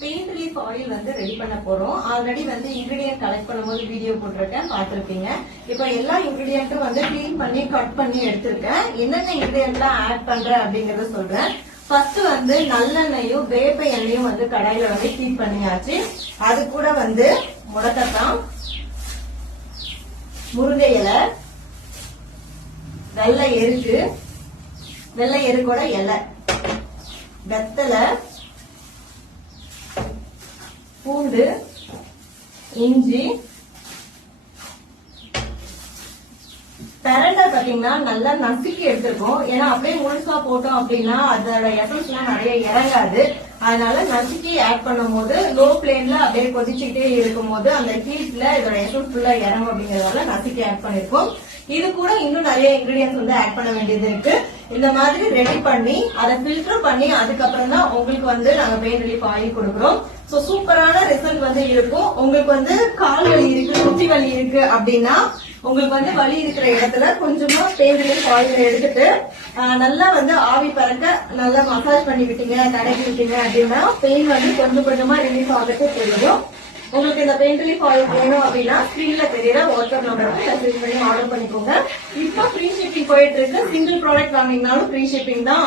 Paint relief oil வந்து ready பண்ண போறோம். ஆல்ரெடி வந்து இன்கிரிடியன்ட் கலெக்ட் பண்ணும்போது வீடியோ போட்டிருக்கேன், பார்த்திருப்பீங்க. இப்போ எல்லா இன்கிரிடியன்ட்டும் வந்து கிளீன் பண்ணி கட் பண்ணி எடுத்திருக்கேன். என்னென்ன இன்கிரிடியன்ட்லாம் ஆட் பண்றேன் அப்படிங்கறத சொல்றேன். ஃபர்ஸ்ட் வந்து நல்லெண்ணெயும் வேப்ப எண்ணெயும் வந்து கடாயில வந்து ஹீட் பண்ணியாச்சு. அது கூட வந்து முடக்கத்தான், முருங்கை இலை, வெள்ளை எருக்கு, வெள்ளை எருக்கோட இலை, வெத்தலை, பூண்டு, இஞ்சி, பிரண்டை பாத்தீங்கன்னா நல்லா நசுக்கி எடுத்திருக்கோம். ஏன்னா அப்படியே முழுசா போட்டோம் அப்படின்னா அதோட எசன்ஸ் எல்லாம் நிறைய இறங்காது. அதனால நசுக்கி ஆட் பண்ணும் போது லோ பிளேன்ல அப்படியே கொதிச்சுக்கிட்டே இருக்கும் போது அந்த ஹீட்ல இதோட எசன்ஸ் ஃபுல்லா இறங்கும் அப்படிங்கறதால நசுக்கி ஆட் பண்ணிருக்கோம். இது கூட இன்னும் நிறைய இன்கிரிடியன்ஸ் வந்து ஆட் பண்ண வேண்டியது இருக்கு. இந்த மாதிரி ரெடி பண்ணி அதை ஃபில்டர் பண்ணி அதுக்கப்புறம் தான் உங்களுக்கு வந்து நாங்க பெயின் ரிலீஃப் ஆயில் கொடுக்குறோம். சோ சூப்பரான ரிசல்ட் வந்து இருக்கும். உங்களுக்கு வந்து கால் வலி இருக்கு, முட்டி வலி இருக்கு அப்படின்னா உங்களுக்கு வந்து வலி இருக்கிற இடத்துல கொஞ்சமா பெயின் ரிலீஃப் ஆயில் எடுத்துட்டு நல்லா வந்து ஆவி பறக்க நல்லா மசாஜ் பண்ணி விட்டீங்க, தடவி விட்டீங்க அப்படின்னா பெயின் வந்து கொஞ்சம் கொஞ்சமா ரிலீஃப் ஆகிறதுக்கு தெரியும். உங்களுக்கு இந்த பெயின் ரிலீஃப் ஆயில் வேணும் அப்படின்னா ஸ்கிரீன்ல தெரியற வாட்ஸ்அப் நம்பருக்கு மெசேஜ் பண்ணி ஆர்டர் பண்ணிக்கோங்க. இப்போ ஃப்ரீ ஷிப்பிங் போயிட்டு இருக்கு. சிங்கிள் ப்ராடக்ட் வாங்கினாலும் ஃப்ரீ ஷிப்பிங் தான்.